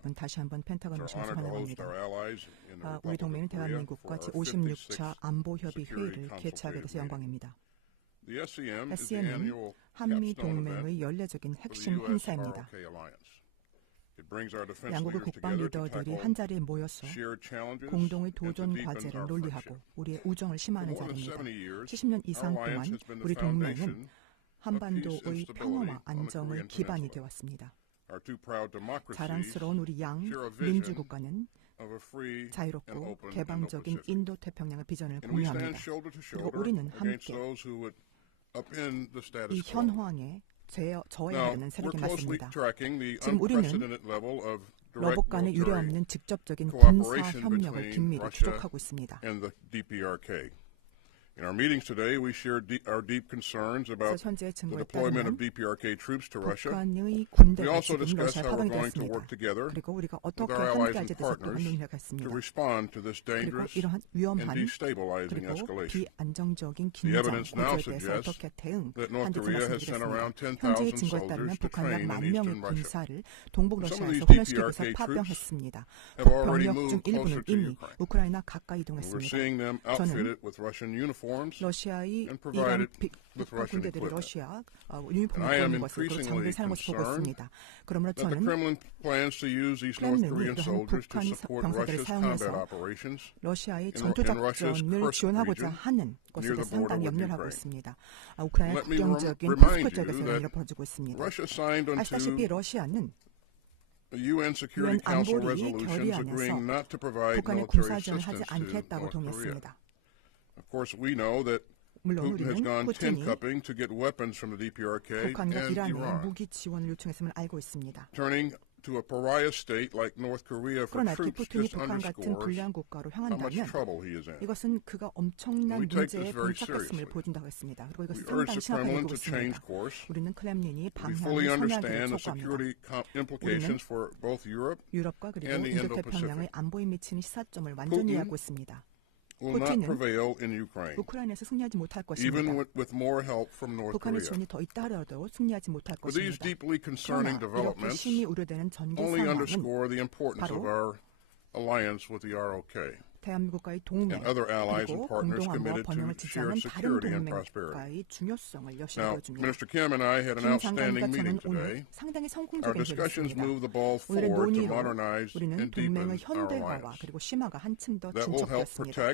여러분, 다시 한번 펜타곤 오셔서 환영합니다. 우리 동맹은 대한민국과 제56차 안보협의 회의를 개최하게 돼서 영광입니다. SCM은 한미 동맹의 연례적인 핵심 행사입니다. 양국의 국방 리더들이 한자리에 모여서 공동의 도전 과제를 논의하고 우리의 우정을 심화하는 자리입니다. 70년 이상 동안 우리 동맹은 한반도의 평화와 안정의 기반이 되었습니다. 자랑스러운 우리 양 민주국가는 자유롭고 개방적인 인도태평양의 비전을 공유합니다. 그리고 우리는 함께 이 현황에 저해야 되는 세력이 맞습니다. 지금 우리는 러복 간의 유례없는 직접적인 군사 협력을 긴밀히 추적하고 있습니다. In our meetings today, we shared our deep concerns about the deployment of DPRK troops to Russia. We also discussed how we're going to work together with our allies and partners to respond to this dangerous and destabilizing escalation. The evidence now suggests that North Korea has sent around 10,000 soldiers to train in eastern Russia. Some of these DPRK troops have already moved closer to Ukraine. We're seeing them outfitted with Russian uniforms. 러시아의 이란 군대들이 러시아 유니폼을 입는 것을 장비를 사는 것을 보고 있습니다. 그러므로 저는 크렘린이 이러한 북한 병사들을 사용해서 러시아의 전투작전을 지원하고자 하는 것에 대해서 상당히 염려를 하고 있습니다. 우크라이나 국경적인 쿠스크 지역에서 연일로 벌어지고 있습니다. 아시다시피 러시아는 UN 안보리 결의안에서 북한의 군사지원을 하지 않겠다고 동의했습니다. Of course, we know that Putin has gone tin-cupping to get weapons from the DPRK and Iran. 무기 지원을 요청했음을 알고 있습니다. Turning to a pariah state like North Korea for troops just underscores how much trouble he is in. 이것은 그가 엄청난 문제에 봉착했음을 보여준다고 했습니다. 그리고 이것은 상당히 심각하게 보고 있습니다. 우리는 크렘린이 방향을 선회하기를 촉구합니다. 우리는 유럽과 그리고 인도태평양의 안보에 미치는 시사점을 완전히 이해하고 있습니다. 푸틴은 우크라이나에서 승리하지 못할 것입니다. 북한의 지원이 더 있다 하더라도 승리하지 못할 것입니다. 그러나 이렇게 심히 우려되는 전개 상황은 바로 대한민국과의 동맹 그리고 공동안보와 번영을 지지하는 다른 동맹과의 중요성을 여실히 보여줍니다. 김 장관과 저는 오늘 상당히 성공적인 회의를 했습니다. 오늘의 논의로 우리는 동맹의 현대화와 그리고 심화가 한층 더 진척되었습니다.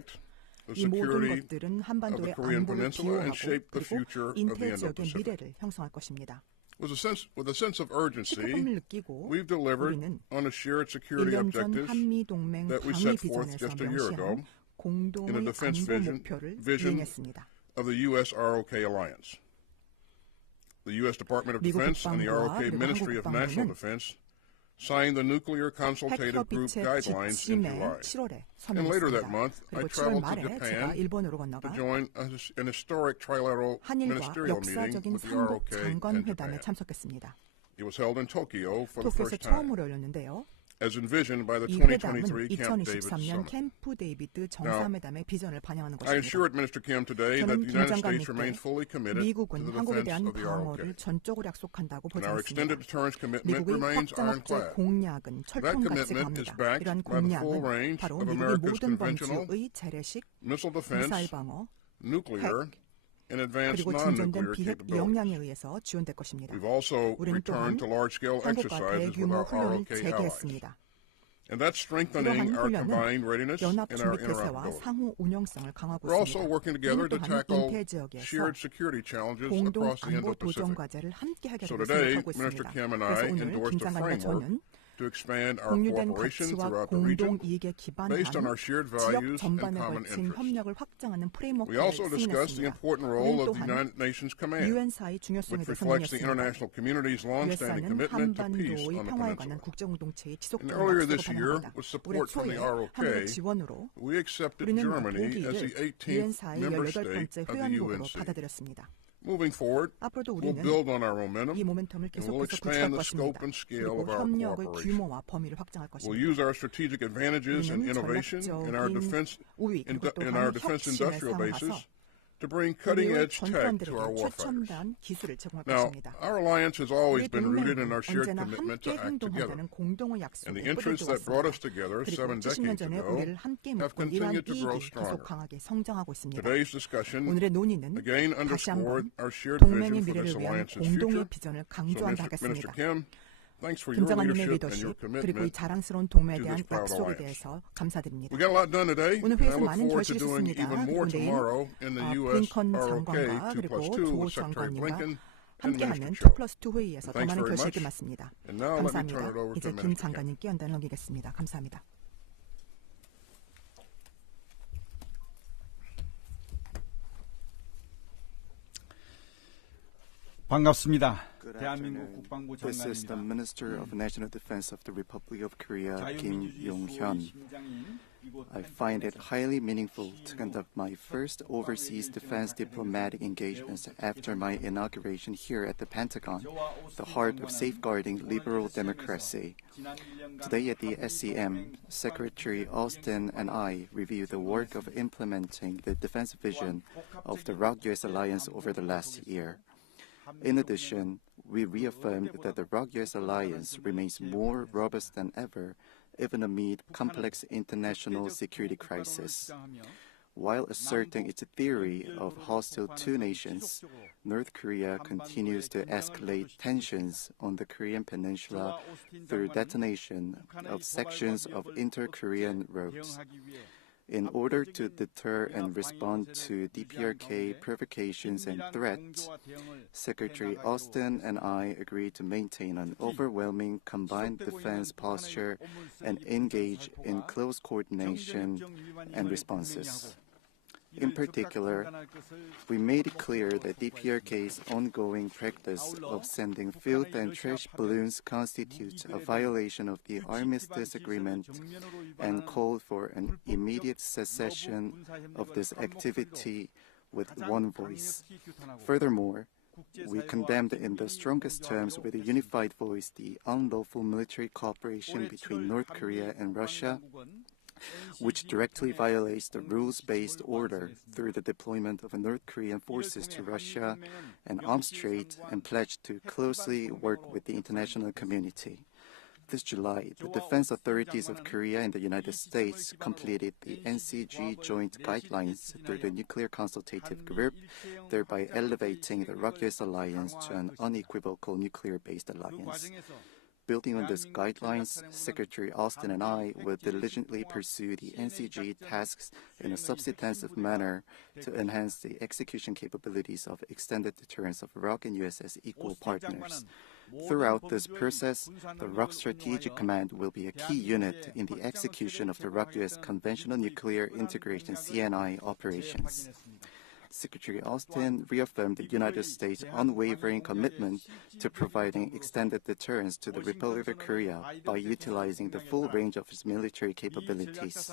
이 모든 것들은 한반도의 안보를 기여하고 그리고 인태 지역의 미래를 형성할 것입니다. With a sense of urgency, 느끼고 we've delivered on the shared security objectives that we set forth just a year ago in the defense vision of the U.S. ROK alliance. The U.S. Department of Defense and the ROK Ministry of National Defense signed the Nuclear Consultative Group Guidelines in July. And later that month, I traveled to Japan to join an historic trilateral ministerial meeting with the ROK and Japan. It was held in Tokyo for the first time, as envisioned by the 2023 Camp David Summit. Now, I assured Minister Kim today that the United States remains fully committed to the defense of the ROK. And our extended deterrence commitment remains ironclad. That commitment is backed by the full range of America's conventional, missile defense, nuclear, and advanced non-nuclear capabilities. We've also returned to large-scale exercises with our ROK allies. And that's strengthening our combined readiness and our interoperability. We're also working together to tackle shared security challenges across the Indo-Pacific. So today, Minister Kim and I endorsed a framework to expand our cooperation throughout the region based on our shared values and common interests. We also discussed the important role of the United Nations Command, which reflects the international community's long-standing commitment to peace on the peninsula. And earlier this year, with support from the ROK, we accepted Germany as the 18th member state of the UNC. Moving forward, we'll build on our momentum, and we'll expand the scope and scale of our cooperation. We'll use our strategic advantages and innovation in our defense industrial bases to bring cutting-edge tech to our warfighters. Now, our alliance has always been rooted in our shared commitment to act together, and the interests that brought us together 7 decades ago have continued to grow stronger. Today's discussion again underscored our shared vision for this alliance's future. So, Minister Kim, thanks for your leadership and your commitment to this proud alliance. We got a lot done today, and I look forward to doing even more tomorrow in the U.S. ROK 2+2 with Secretary Blinken and Minister Cho. Thanks very much. And now let me turn it over to Minister Kim. 반갑습니다. This is the Minister of National Defense of the Republic of Korea, Kim Yong-hyun. I find it highly meaningful to conduct my first overseas defense diplomatic engagements after my inauguration here at the Pentagon, the heart of safeguarding liberal democracy. Today at the SCM, Secretary Austin and I reviewed the work of implementing the defense vision of the ROK-US alliance over the last year. In addition, we reaffirmed that the ROK-US alliance remains more robust than ever, even amid complex international security crisis. While asserting its theory of hostile two nations, North Korea continues to escalate tensions on the Korean peninsula through detonation of sections of inter-Korean roads. In order to deter and respond to DPRK provocations and threats, Secretary Austin and I agreed to maintain an overwhelming combined defense posture and engage in close coordination and responses. In particular, we made it clear that DPRK's ongoing practice of sending filth and trash balloons constitutes a violation of the Armistice Agreement and called for an immediate cessation of this activity with one voice. Furthermore, we condemned in the strongest terms with a unified voice the unlawful military cooperation between North Korea and Russia, which directly violates the rules-based order through the deployment of North Korean forces to Russia and arms trade, and pledged to closely work with the international community. This July, the defense authorities of Korea and the United States completed the NCG joint guidelines through the Nuclear Consultative Group, thereby elevating the ROK-US alliance to an unequivocal nuclear-based alliance. Building on these guidelines, Secretary Austin and I will diligently pursue the NCG tasks in a substantive manner to enhance the execution capabilities of extended deterrence of ROK and US as equal partners. Throughout this process, the ROK Strategic Command will be a key unit in the execution of the ROK-US Conventional Nuclear Integration CNI operations. Secretary Austin reaffirmed the United States' unwavering commitment to providing extended deterrence to the Republic of Korea by utilizing the full range of its military capabilities.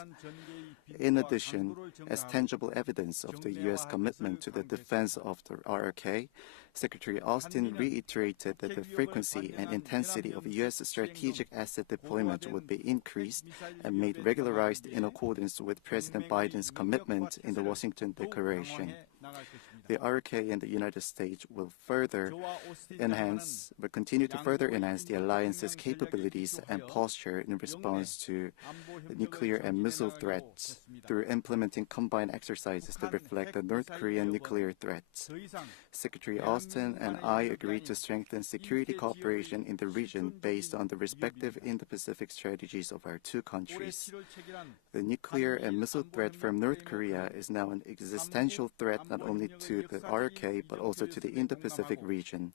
In addition, as tangible evidence of the U.S. commitment to the defense of the ROK, Secretary Austin reiterated that the frequency and intensity of U.S. strategic asset deployment would be increased and made regularized in accordance with President Biden's commitment in the Washington Declaration. The ROK and the United States will continue to further enhance the alliance's capabilities and posture in response to nuclear and missile threats through implementing combined exercises that reflect the North Korean nuclear threats. Secretary Austin and I agreed to strengthen security cooperation in the region based on the respective Indo-Pacific strategies of our two countries. The nuclear and missile threat from North Korea is now an existential threat not only to the ROK but also to the Indo-Pacific region.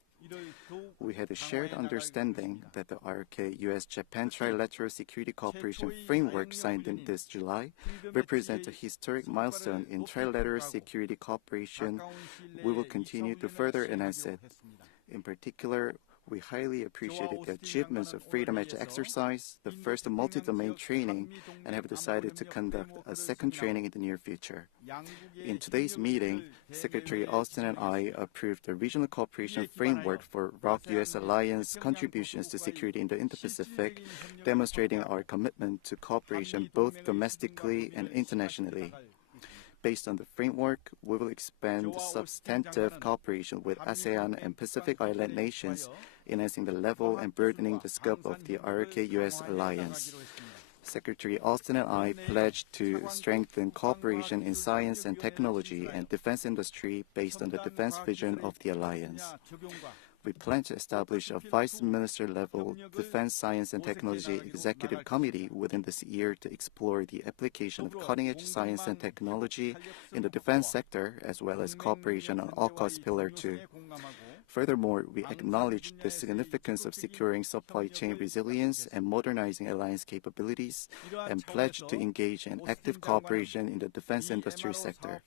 We had a shared understanding that the ROK-US-Japan Trilateral Security Cooperation Framework signed in this July represents a historic milestone in trilateral security cooperation. We will continue to further enhance it. In particular, we highly appreciated the achievements of Freedom Edge exercise, the first multi-domain training, and have decided to conduct a second training in the near future. In today's meeting, Secretary Austin and I approved the Regional Cooperation Framework for ROK-US Alliance contributions to security in the Indo-Pacific, demonstrating our commitment to cooperation both domestically and internationally. Based on the framework, we will expand substantive cooperation with ASEAN and Pacific Island nations, enhancing the level and broadening the scope of the ROK-US alliance. Secretary Austin and I pledged to strengthen cooperation in science and technology and defense industry based on the defense vision of the alliance. We plan to establish a Vice Minister-level Defense Science and Technology Executive Committee within this year to explore the application of cutting-edge science and technology in the defense sector, as well as cooperation on AUKUS Pillar 2. Furthermore, we acknowledge the significance of securing supply chain resilience and modernizing alliance capabilities, and pledge to engage in active cooperation in the defense industry sector.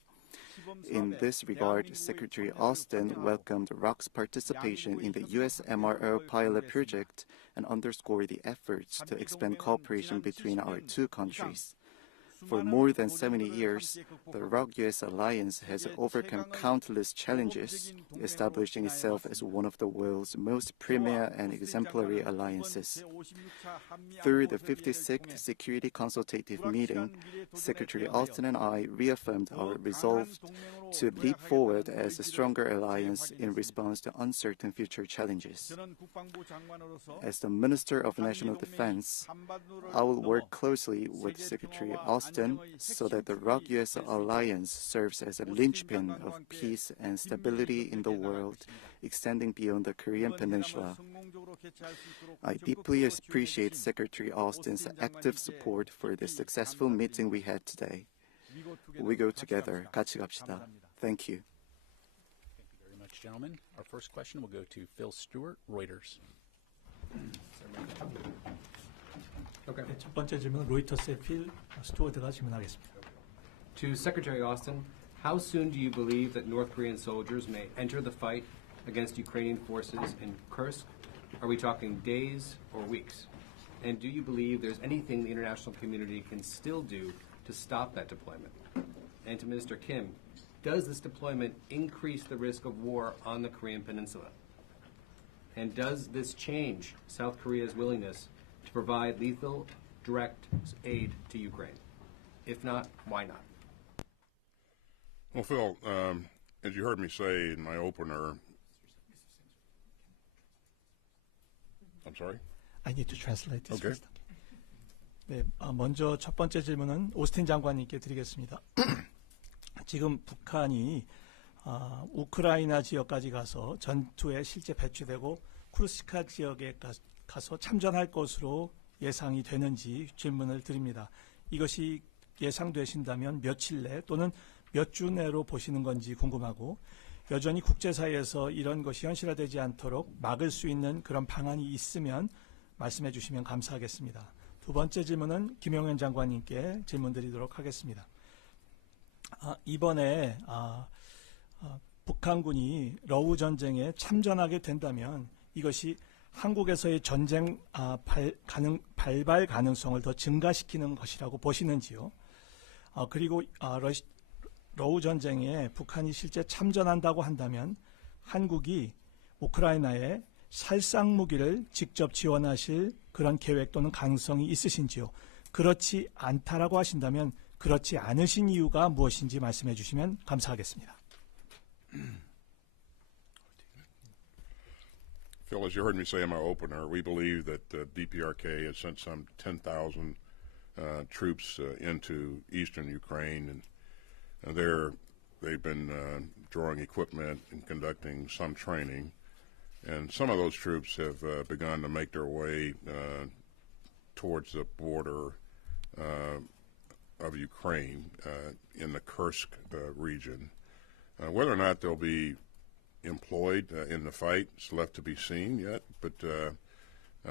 In this regard, Secretary Austin welcomed ROK's participation in the U.S. MRO pilot project and underscored the efforts to expand cooperation between our two countries. For more than 70 years, the ROK-US alliance has overcome countless challenges, establishing itself as one of the world's most premier and exemplary alliances. Through the 56th Security Consultative Meeting, Secretary Austin and I reaffirmed our resolve to leap forward as a stronger alliance in response to uncertain future challenges. As the Minister of National Defense, I will work closely with Secretary Austin so that the ROK-US alliance serves as a linchpin of peace and stability in the world, extending beyond the Korean Peninsula. I deeply appreciate Secretary Austin's active support for the successful meeting we had today. We go together. 같이 갑시다. Thank you. Thank you very much, gentlemen. Our first question will go to Phil Stewart, Reuters. Okay. 첫 번째 질문은 로이터스의 필 스튜어트가 질문하겠습니다. To Secretary Austin, how soon do you believe that North Korean soldiers may enter the fight against Ukrainian forces in Kursk? Are we talking days or weeks? And do you believe there's anything the international community can still do to stop that deployment? And to Minister Kim, does this deployment increase the risk of war on the Korean Peninsula? And does this change South Korea's willingness to provide lethal, direct aid to Ukraine? If not, why not? Well, Phil, as you heard me say in my opener, I'm sorry? I need to translate this. Okay. 네, 먼저 첫 번째 질문은 오스틴 장관님께 드리겠습니다. 지금 북한이 우크라이나 지역까지 가서 전투에 실제 배치되고 쿠르스크 지역에 가서 참전할 것으로 예상이 되는지 질문을 드립니다. 이것이 예상되신다면 며칠 내 또는 몇 주 내로 보시는 건지 궁금하고, 여전히 국제사회에서 이런 것이 현실화되지 않도록 막을 수 있는 그런 방안이 있으면 말씀해 주시면 감사하겠습니다. 두 번째 질문은 김용현 장관님께 질문 드리도록 하겠습니다. 이번에 북한군이 러우 전쟁에 참전하게 된다면 이것이 한국에서의 전쟁 발발 가능성을 더 증가시키는 것이라고 보시는지요? 그리고 러우 전쟁에 북한이 실제 참전한다고 한다면 한국이 우크라이나에 살상 무기를 직접 지원하실 그런 계획 또는 가능성이 있으신지요? 그렇지 않다라고 하신다면 그렇지 않으신 이유가 무엇인지 말씀해 주시면 감사하겠습니다. Phil, as you heard me say in my opener, we believe that DPRK has sent some 10,000 troops into eastern Ukraine, and they've been drawing equipment and conducting some training, and some of those troops have begun to make their way towards the border of Ukraine in the Kursk region. Whether or not they'll be employed in the fight is left to be seen yet, but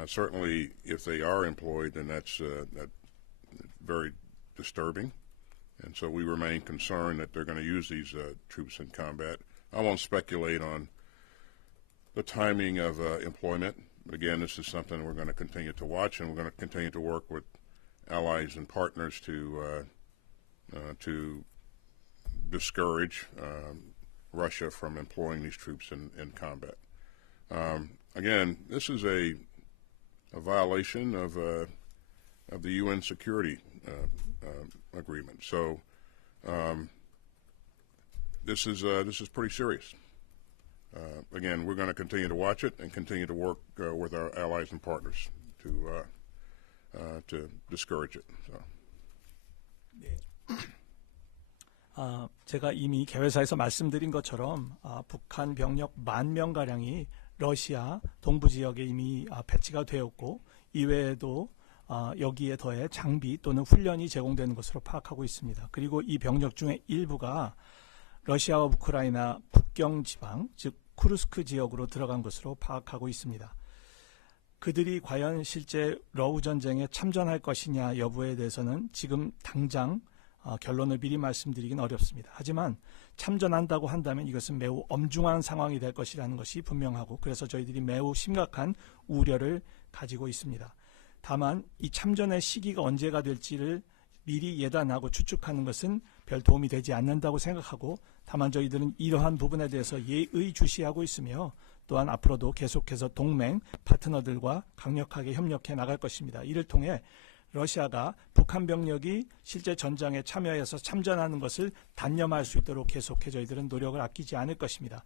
certainly if they are employed, then that's very disturbing, and so we remain concerned that they're going to use these troops in combat. I won't speculate on the timing of employment, but again, this is something we're going to continue to watch, and we're going to continue to work with allies and partners to discourage Russia from employing these troops in combat. Again, this is a violation of the UN Security Agreement. So this is pretty serious. Again, we're going to continue to watch it and continue to work with our allies and partners to discourage it. So. 제가 이미 개회사에서 말씀드린 것처럼 북한 병력 10,000명가량이 러시아 동부 지역에 이미 배치가 되었고 이외에도 여기에 더해 장비 또는 훈련이 제공되는 것으로 파악하고 있습니다. 그리고 이 병력 중에 일부가 러시아와 우크라이나 국경 지방, 즉 쿠르스크 지역으로 들어간 것으로 파악하고 있습니다. 그들이 과연 실제 러우 전쟁에 참전할 것이냐 여부에 대해서는 지금 당장 결론을 미리 말씀드리긴 어렵습니다. 하지만 참전한다고 한다면 이것은 매우 엄중한 상황이 될 것이라는 것이 분명하고 그래서 저희들이 매우 심각한 우려를 가지고 있습니다. 다만 이 참전의 시기가 언제가 될지를 미리 예단하고 추측하는 것은 별 도움이 되지 않는다고 생각하고 다만 저희들은 이러한 부분에 대해서 예의주시하고 있으며 또한 앞으로도 계속해서 동맹, 파트너들과 강력하게 협력해 나갈 것입니다. 이를 통해 러시아가 북한 병력이 실제 전장에 참여해서 참전하는 것을 단념할 수 있도록 계속해 저희들은 노력을 아끼지 않을 것입니다.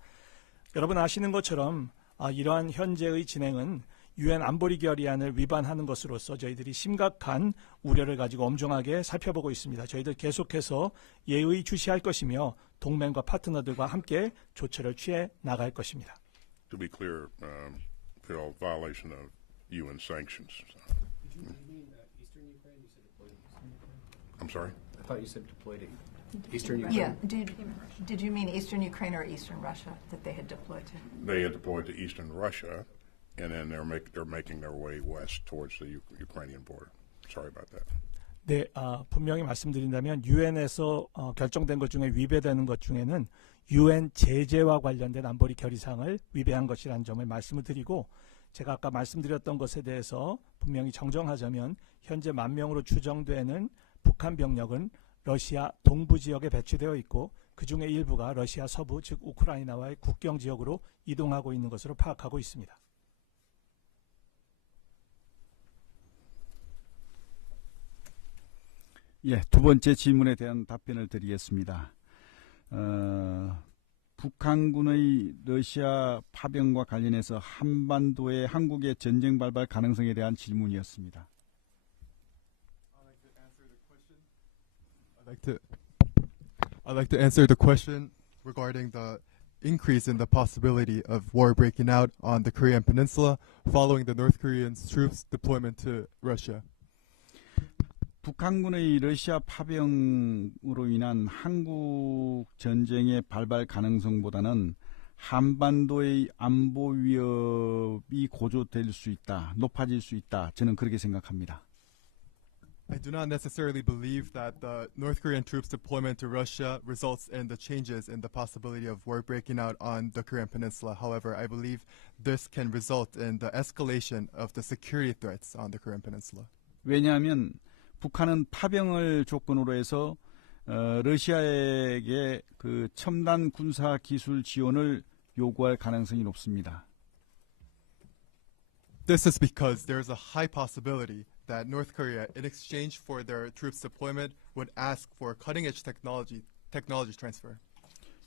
여러분 아시는 것처럼 이러한 현재의 진행은 유엔 안보리 결의안을 위반하는 것으로서 저희들이 심각한 우려를 가지고 엄중하게 살펴보고 있습니다. 저희들 계속해서 예의주시할 것이며 동맹과 파트너들과 함께 조처를 취해 나갈 것입니다. To be clear, violation of UN sanctions. Did you mean Eastern Ukraine? You said deployed to Eastern Ukraine? I'm sorry? I thought you said deployed to Eastern Ukraine. Yeah. Did you mean Eastern Ukraine or Eastern Russia that they had deployed to? They had deployed to Eastern Russia, and then they're making their way west towards the Ukrainian border. Sorry about that. 네, 분명히 말씀드린다면 유엔에서 결정된 것 중에 위배되는 것 중에는 유엔 제재와 관련된 안보리 결의사항을 위배한 것이라는 점을 말씀을 드리고 제가 아까 말씀드렸던 것에 대해서 분명히 정정하자면 현재 10,000명으로 추정되는 북한 병력은 러시아 동부 지역에 배치되어 있고 그중에 일부가 러시아 서부 즉 우크라이나와의 국경 지역으로 이동하고 있는 것으로 파악하고 있습니다. 예, 두 번째 질문에 대한 답변을 드리겠습니다. 북한군의 러시아 파병과 관련해서 한반도의 한국의 전쟁 발발 가능성에 대한 질문이었습니다. I'd like to answer the question regarding the increase in the possibility of war breaking out on the Korean Peninsula following the North Korean troops' deployment to Russia. 북한군의 러시아 파병으로 인한 한국 전쟁의 발발 가능성보다는 한반도의 안보 위협이 고조될 수 있다, 높아질 수 있다. 저는 그렇게 생각합니다. I do not necessarily believe that the North Korean troops' deployment to Russia results in the changes in the possibility of war breaking out on the Korean Peninsula. However, I believe this can result in the escalation of the security threats on the Korean Peninsula. 왜냐하면 북한은 파병을 조건으로 해서 러시아에게 그 첨단 군사 기술 지원을 요구할 가능성이 높습니다. This is because there is a high possibility that North Korea, in exchange for their troops' deployment, would ask for cutting-edge technology transfer.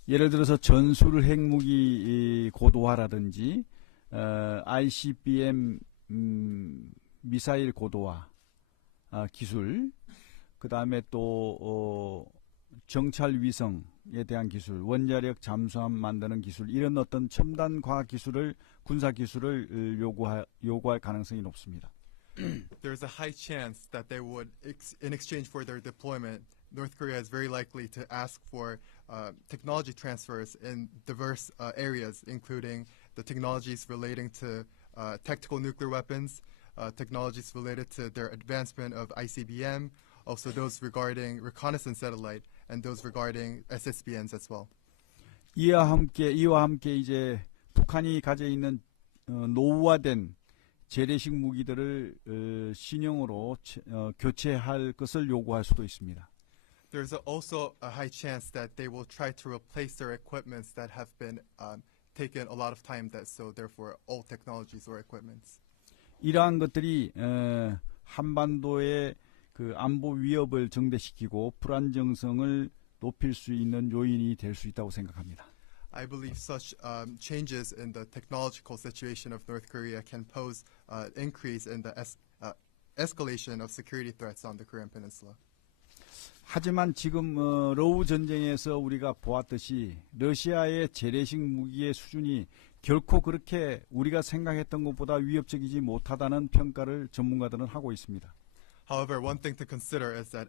예를 들어서 전술 핵무기 고도화라든지 ICBM 미사일 고도화 기술, 그 다음에 또 정찰 위성에 대한 기술, 원자력 잠수함 만드는 기술, 이런 어떤 첨단 과학 기술을, 군사 기술을 요구할 가능성이 높습니다. There's a high chance that they would, in exchange for their deployment, North Korea is very likely to ask for technology transfers in diverse areas, including the technologies relating to tactical nuclear weapons, technologies related to their advancement of ICBM, also those regarding reconnaissance satellite, and those regarding SSBNs as well. 이와 함께 이제 북한이 가져 있는 노후화된 재래식 무기들을 신형으로 교체할 것을 요구할 수도 있습니다. There's also a high chance that they will try to replace their equipments that have been taken a lot of time, so therefore old technologies or equipments. 이러한 것들이 한반도의 그 안보 위협을 증대시키고 불안정성을 높일 수 있는 요인이 될 수 있다고 생각합니다. I believe such changes in the technological situation of North Korea can pose increase in the escalation of security threats on the Korean Peninsula. 하지만 지금 러우 전쟁에서 우리가 보았듯이 러시아의 재래식 무기의 수준이 결코 그렇게 우리가 생각했던 것보다 위협적이지 못하다는 평가를 전문가들은 하고 있습니다. However, one thing to consider is that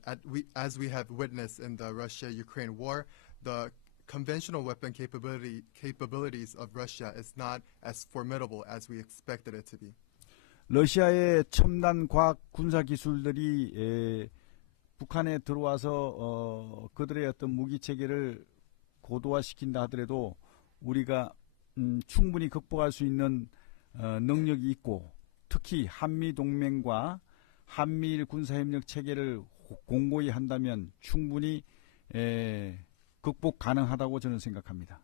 as we have witnessed in the Russia-Ukraine war, the conventional weapon capabilities of Russia is not as formidable as we expected it to be. 러시아의 첨단 과학 군사 기술들이 북한에 들어와서 그들의 어떤 무기 체계를 고도화시킨다 하더라도 우리가 충분히 극복할 수 있는 능력이 있고 특히 한미 동맹과 한미일 군사협력 체계를 공고히 한다면 충분히 극복 가능하다고 저는 생각합니다.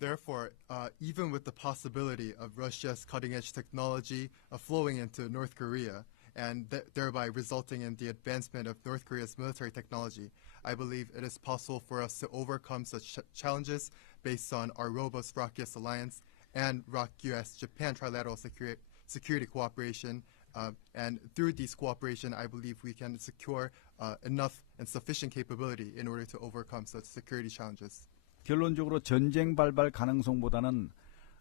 Therefore, even with the possibility of Russia's cutting-edge technology flowing into North Korea, and thereby resulting in the advancement of North Korea's military technology, I believe it is possible for us to overcome such challenges based on our robust ROK-US alliance and ROK-US-Japan trilateral security cooperation. And through these cooperation, I believe we can secure enough and sufficient capability in order to overcome such security challenges. 결론적으로 전쟁 발발 가능성보다는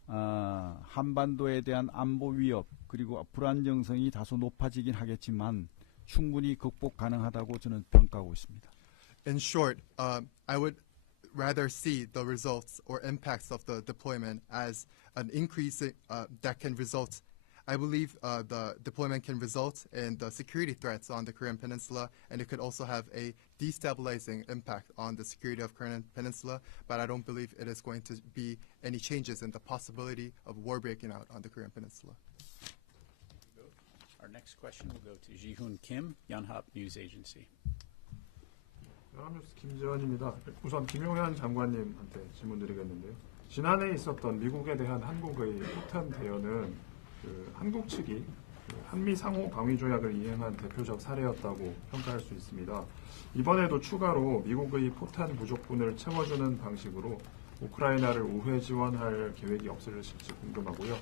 한반도에 대한 안보 위협 그리고 불안정성이 다소 높아지긴 하겠지만 충분히 극복 가능하다고 저는 평가하고 있습니다. In short, I would rather see the results or impacts of the deployment as an increase that can result. I believe the deployment can result in the security threats on the Korean Peninsula, and it could also have a destabilizing impact on the security of Korean Peninsula, but I don't believe it is going to be any changes in the possibility of war breaking out on the Korean Peninsula. Our next question will go to Ji-Hoon Kim, Yonhap News Agency. 연합뉴스 김재원입니다. 우선 김용현 장관님한테 질문드리겠는데요. 지난해 있었던 미국에 대한 한국의 포탄 대여는 한국 측이 한미 상호 방위 조약을 이행한 대표적 사례였다고 평가할 수 있습니다. 이번에도 추가로 미국의 포탄 부족분을 채워주는 방식으로 우크라이나를 우회 지원할 계획이 없으실지 궁금하고요.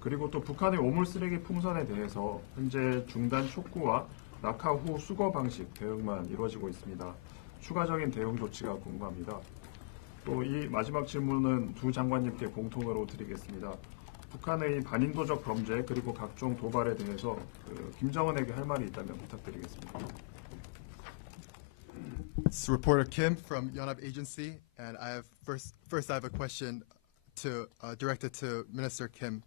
그리고 또 북한의 오물 쓰레기 풍선에 대해서 현재 중단 촉구와 낙하 후 수거 방식 대응만 이루어지고 있습니다. 추가적인 대응 조치가 궁금합니다. 또 이 마지막 질문은 두 장관님께 공통으로 드리겠습니다. 북한의 반인도적 범죄 그리고 각종 도발에 대해서 김정은에게 할 말이 있다면 부탁드리겠습니다. It's reporter Kim from Yonhap Agency, and I have first I have a question directed to Minister Kim.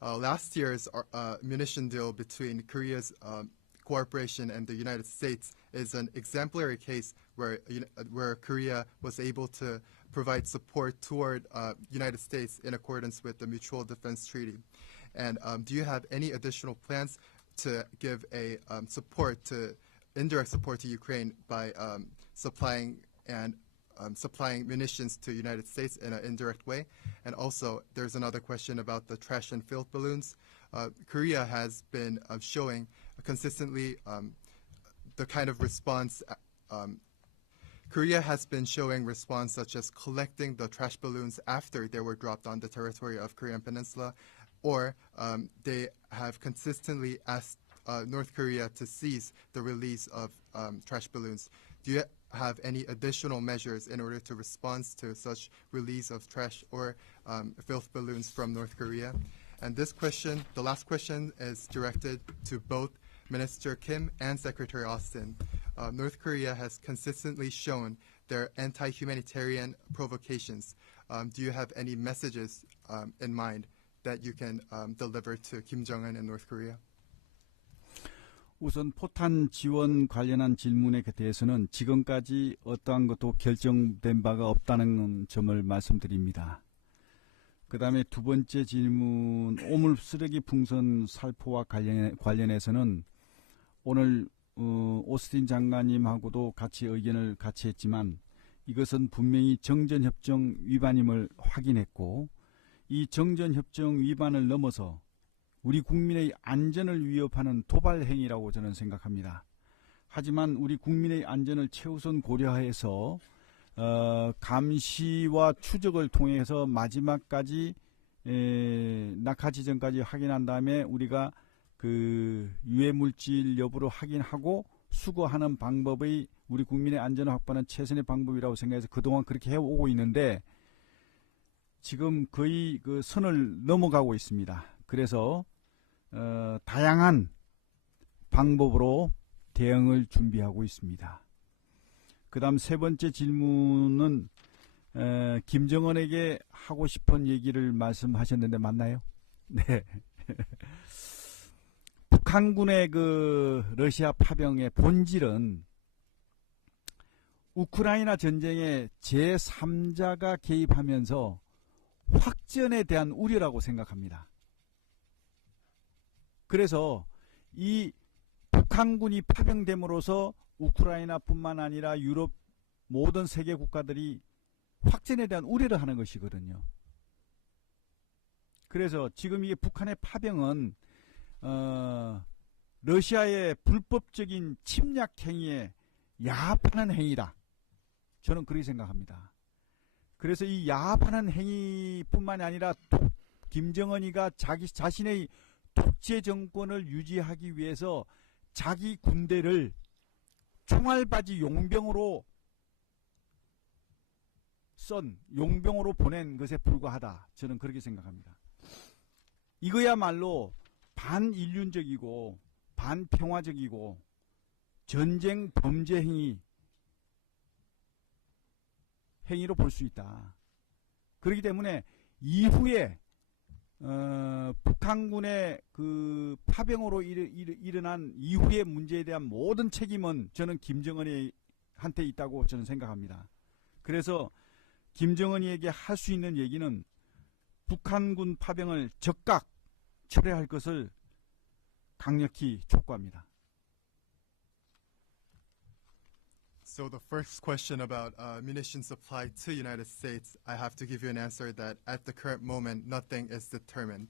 Last year's munition deal between Korea's cooperation and the United States is an exemplary case where Korea was able to provide support toward United States in accordance with the Mutual Defense Treaty. And do you have any additional plans to give a indirect support to Ukraine by supplying munitions to United States in an indirect way? And also, there's another question about the trash and filth balloons. Korea has been showing consistently the kind of response. Korea has been showing response such as collecting the trash balloons after they were dropped on the territory of Korean Peninsula, or they have consistently asked North Korea to cease the release of trash balloons. Do you have any additional measures in order to respond to such release of trash or filth balloons from North Korea? And this question, the last question, is directed to both Minister Kim and Secretary Austin. North Korea has consistently shown their anti-humanitarian provocations. Do you have any messages in mind that you can deliver to Kim Jong-un in North Korea? 우선 포탄 지원 관련한 질문에 대해서는 지금까지 어떠한 것도 결정된 바가 없다는 점을 말씀드립니다. 그 다음에 두 번째 질문, 오물 쓰레기 풍선 살포와 관련해서는 오늘 오스틴 장관님하고도 같이 의견을 같이 했지만 이것은 분명히 정전협정 위반임을 확인했고 이 정전협정 위반을 넘어서 우리 국민의 안전을 위협하는 도발 행위라고 저는 생각합니다. 하지만 우리 국민의 안전을 최우선 고려해서 감시와 추적을 통해서 마지막까지 낙하 지점까지 확인한 다음에 우리가 그 유해 물질 여부를 확인하고 수거하는 방법의 우리 국민의 안전을 확보하는 최선의 방법이라고 생각해서 그동안 그렇게 해오고 있는데 지금 거의 그 선을 넘어가고 있습니다. 그래서 다양한 방법으로 대응을 준비하고 있습니다. 그 다음 세 번째 질문은 김정은에게 하고 싶은 얘기를 말씀하셨는데 맞나요? 네. 북한군의 그 러시아 파병의 본질은 우크라이나 전쟁에 제3자가 개입하면서 확전에 대한 우려라고 생각합니다. 그래서 이 북한군이 파병됨으로써 우크라이나뿐만 아니라 유럽 모든 세계 국가들이 확전에 대한 우려를 하는 것이거든요. 그래서 지금 이게 북한의 파병은 러시아의 불법적인 침략 행위에 야합하는 행위다. 저는 그렇게 생각합니다. 그래서 이 야합하는 행위뿐만이 아니라 김정은이가 자신의 독재 정권을 유지하기 위해서 자기 군대를 총알바지 용병으로 용병으로 보낸 것에 불과하다. 저는 그렇게 생각합니다. 이거야말로 반인륜적이고 반평화적이고 전쟁 범죄 행위로 볼 수 있다. 그렇기 때문에 이후에 북한군의 그 파병으로 일어난 이후의 문제에 대한 모든 책임은 저는 김정은한테 있다고 저는 생각합니다. 그래서 김정은이에게 할 수 있는 얘기는 북한군 파병을 즉각 철회할 것을 강력히 촉구합니다. So the first question about munition supply to United States, I have to give you an answer that at the current moment, nothing is determined.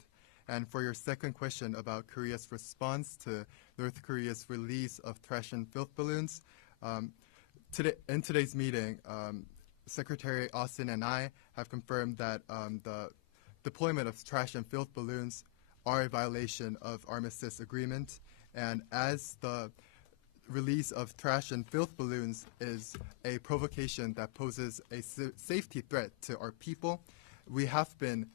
And for your second question about Korea's response to North Korea's release of trash and filth balloons, in today's meeting, Secretary Austin and I have confirmed that the deployment of trash and filth balloons are a violation of armistice agreement. And as the release of trash and filth balloons is a provocation that poses a safety threat to our people, we have been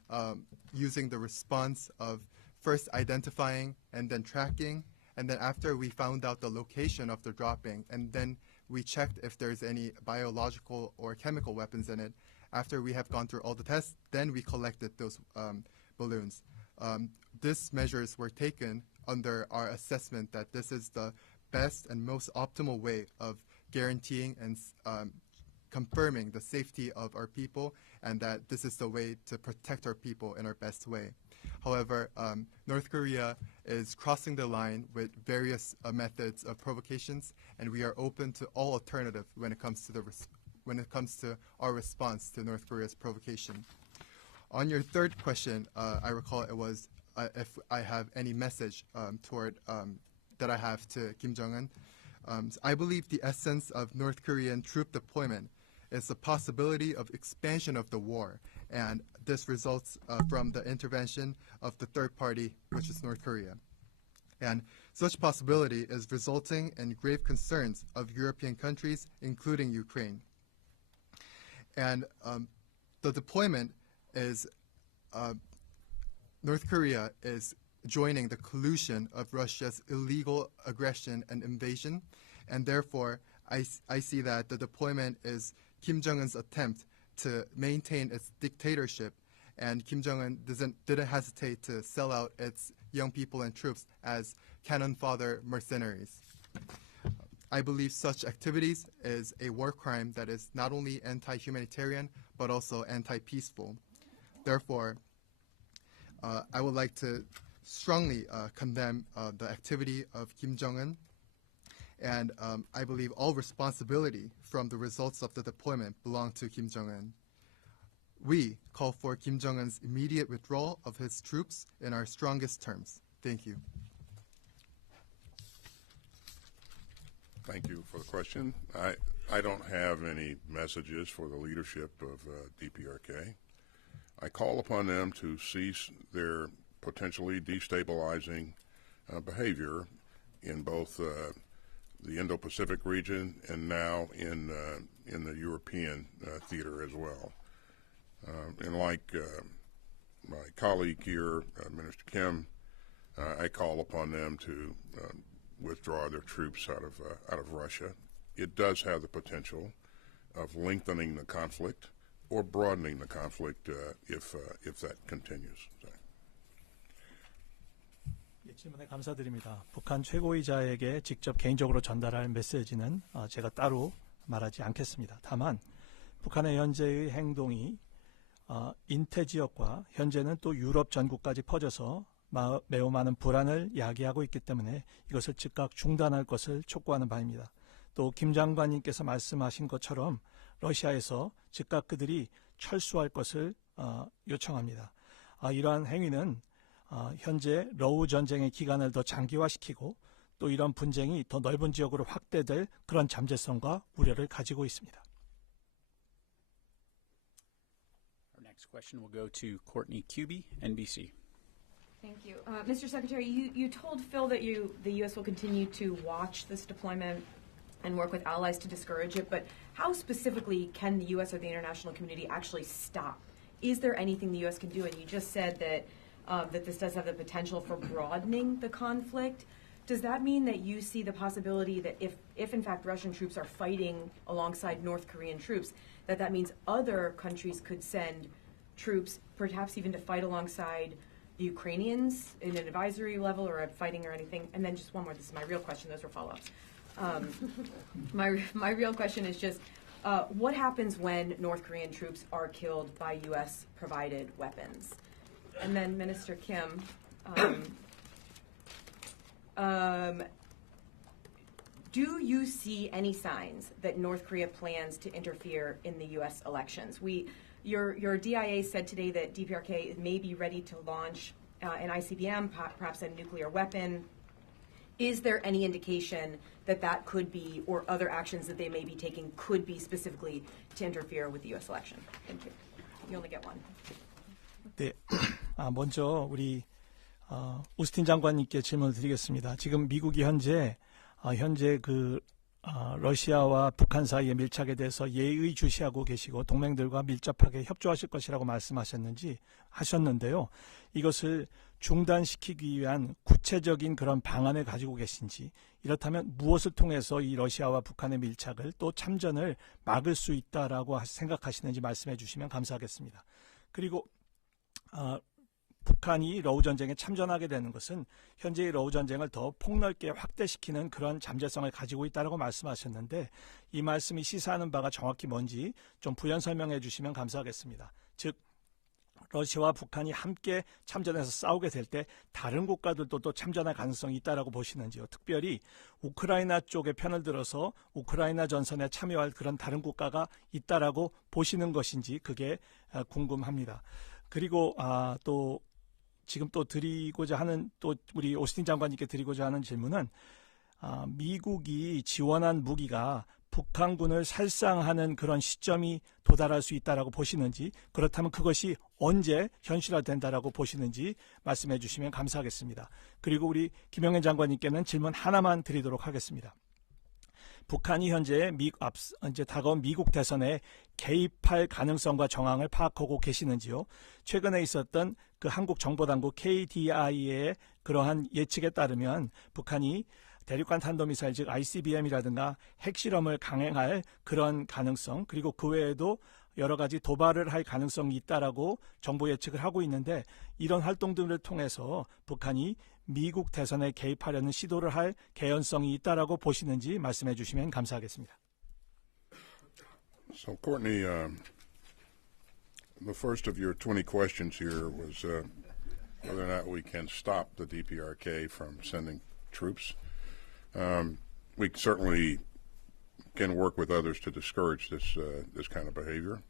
using the response of first identifying and then tracking, and then after we found out the location of the dropping, and then we checked if there's any biological or chemical weapons in it. After we have gone through all the tests, then we collected those balloons. These measures were taken under our assessment that this is the best and most optimal way of guaranteeing and confirming the safety of our people, and that this is the way to protect our people in our best way. However, North Korea is crossing the line with various methods of provocations, and we are open to all alternatives when it comes to our response to North Korea's provocation. On your third question, I recall it was if I have any message that I have to Kim Jong-un. I believe the essence of North Korean troop deployment is the possibility of expansion of the war, and this results from the intervention of the third party, which is North Korea. And such possibility is resulting in grave concerns of European countries, including Ukraine. And the deployment is, North Korea is joining the collusion of Russia's illegal aggression and invasion, and therefore I see that the deployment is Kim Jong-un's attempt to maintain its dictatorship, and Kim Jong-un didn't hesitate to sell out its young people and troops as cannon fodder mercenaries. I believe such activities is a war crime that is not only anti-humanitarian but also anti-peaceful. Therefore, I would like to strongly condemn the activity of Kim Jong-un, and I believe all responsibility from the results of the deployment belong to Kim Jong-un. We call for Kim Jong-un's immediate withdrawal of his troops in our strongest terms. Thank you. Thank you for the question. I don't have any messages for the leadership of DPRK. I call upon them to cease their potentially destabilizing behavior in both the Indo-Pacific region and now in the European theater as well. And like my colleague here, Minister Kim, I call upon them to withdraw their troops out of Russia. It does have the potential of lengthening the conflict or broadening the conflict if that continues. 질문에 감사드립니다. 북한 최고위자에게 직접 개인적으로 전달할 메시지는 제가 따로 말하지 않겠습니다. 다만 북한의 현재의 행동이 인태 지역과 현재는 또 유럽 전국까지 퍼져서 매우 많은 불안을 야기하고 있기 때문에 이것을 즉각 중단할 것을 촉구하는 바입니다. 또 김 장관님께서 말씀하신 것처럼 러시아에서 즉각 그들이 철수할 것을 요청합니다. 이러한 행위는 현재 러우 전쟁의 기간을 더 장기화시키고 또 이런 분쟁이 더 넓은 지역으로 확대될 그런 잠재성과 우려를 가지고 있습니다. Our next question will go to Courtney Cuby, NBC. Thank you. Mr. Secretary, you told Phil that the U.S. will continue to watch this deployment and work with allies to discourage it, but how specifically can the U.S. or the international community actually stop? Is there anything the U.S. can do? And you just said that that this does have the potential for broadening the conflict. Does that mean that you see the possibility that if in fact Russian troops are fighting alongside North Korean troops, that means other countries could send troops, perhaps even to fight alongside the Ukrainians in an advisory level or at fighting or anything? And then just one more, this is my real question, those are follow-ups. My real question is just, what happens when North Korean troops are killed by U.S. provided weapons? And then Minister Kim, do you see any signs that North Korea plans to interfere in the U.S. elections? Your DIA said today that DPRK may be ready to launch an ICBM, perhaps a nuclear weapon. Is there any indication that could be, or other actions that they may be taking could be specifically to interfere with the U.S. election? Thank you. You only get one. 네, 먼저 우리 오스틴 장관님께 질문을 드리겠습니다. 지금 미국이 현재 러시아와 북한 사이의 밀착에 대해서 예의주시하고 계시고 동맹들과 밀접하게 협조하실 것이라고 하셨는데요. 이것을 중단시키기 위한 구체적인 그런 방안을 가지고 계신지, 이렇다면 무엇을 통해서 이 러시아와 북한의 밀착을 또 참전을 막을 수 있다라고 생각하시는지 말씀해 주시면 감사하겠습니다. 그리고 북한이 러우 전쟁에 참전하게 되는 것은 현재의 러우 전쟁을 더 폭넓게 확대시키는 그런 잠재성을 가지고 있다고 말씀하셨는데, 이 말씀이 시사하는 바가 정확히 뭔지 좀 부연 설명해 주시면 감사하겠습니다. 즉, 러시아와 북한이 함께 참전해서 싸우게 될 때 다른 국가들도 또 참전할 가능성이 있다고 보시는지요. 특별히 우크라이나 쪽의 편을 들어서 우크라이나 전선에 참여할 그런 다른 국가가 있다고 보시는 것인지 그게 궁금합니다. 그리고 또 지금 또 드리고자 하는, 또 우리 오스틴 장관님께 드리고자 하는 질문은 미국이 지원한 무기가 북한군을 살상하는 그런 시점이 도달할 수 있다고 보시는지, 그렇다면 그것이 언제 현실화된다고 보시는지 말씀해 주시면 감사하겠습니다. 그리고 우리 김영현 장관님께는 질문 하나만 드리도록 하겠습니다. 북한이 현재 이제 다가온 미국 대선에 개입할 가능성과 정황을 파악하고 계시는지요? 최근에 있었던 그 한국 정보당국 KDI의 그러한 예측에 따르면 북한이 대륙간 탄도미사일 즉 ICBM이라든가 핵실험을 강행할 그런 가능성, 그리고 그 외에도 여러 가지 도발을 할 가능성이 있다라고 정보 예측을 하고 있는데, 이런 활동들을 통해서 북한이 미국 대선에 개입하려는 시도를 할 개연성이 있다라고 보시는지 말씀해 주시면 감사하겠습니다. So Courtney, the first of your 20 questions here was whether or not we can stop the DPRK from sending troops. We certainly can work with others to discourage this kind of behavior,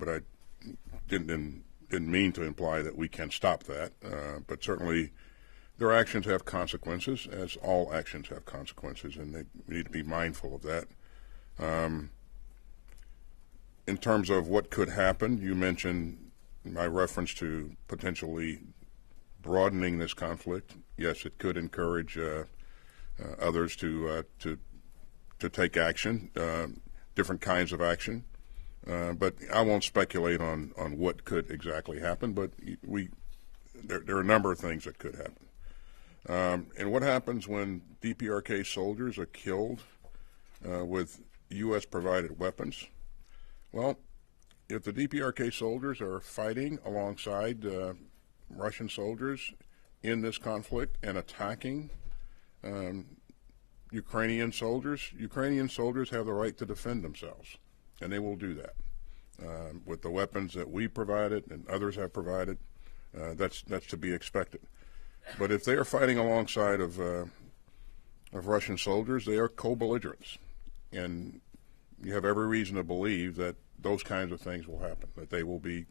but I didn't mean to imply that we can stop that. But certainly, their actions have consequences, as all actions have consequences, and we need to be mindful of that. In terms of what could happen, you mentioned my reference to potentially broadening this conflict. Yes, it could encourage others to take action, different kinds of action. But I won't speculate on what could exactly happen. But there are a number of things that could happen. And what happens when DPRK soldiers are killed with U.S.-provided weapons? Well, if the DPRK soldiers are fighting alongside Russian soldiers in this conflict and attacking Ukrainian soldiers have the right to defend themselves, and they will do that with the weapons that we provided and others have provided. That's to be expected. But if they are fighting alongside of Russian soldiers, they are co-belligerents, and you have every reason to believe that those kinds of things will happen, that they will be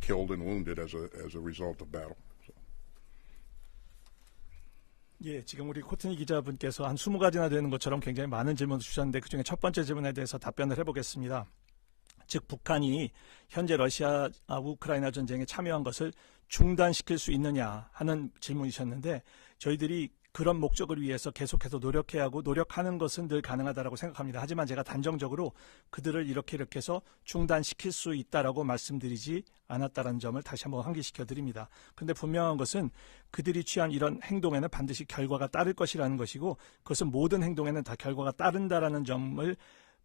killed and wounded as a result of battle. 예, 지금 우리 코트니 기자분께서 한 20가지나 되는 것처럼 굉장히 많은 질문을 주셨는데 그중에 첫 번째 질문에 대해서 답변을 해보겠습니다. 즉 북한이 현재 러시아 우크라이나 전쟁에 참여한 것을 중단시킬 수 있느냐 하는 질문이셨는데 저희들이 그런 목적을 위해서 계속해서 노력해야 하고 노력하는 것은 늘 가능하다고 생각합니다. 하지만 제가 단정적으로 그들을 이렇게 해서 중단시킬 수 있다라고 말씀드리지 않았다는 점을 다시 한번 환기시켜 드립니다. 그런데 분명한 것은 그들이 취한 이런 행동에는 반드시 결과가 따를 것이라는 것이고 그것은 모든 행동에는 다 결과가 따른다라는 점을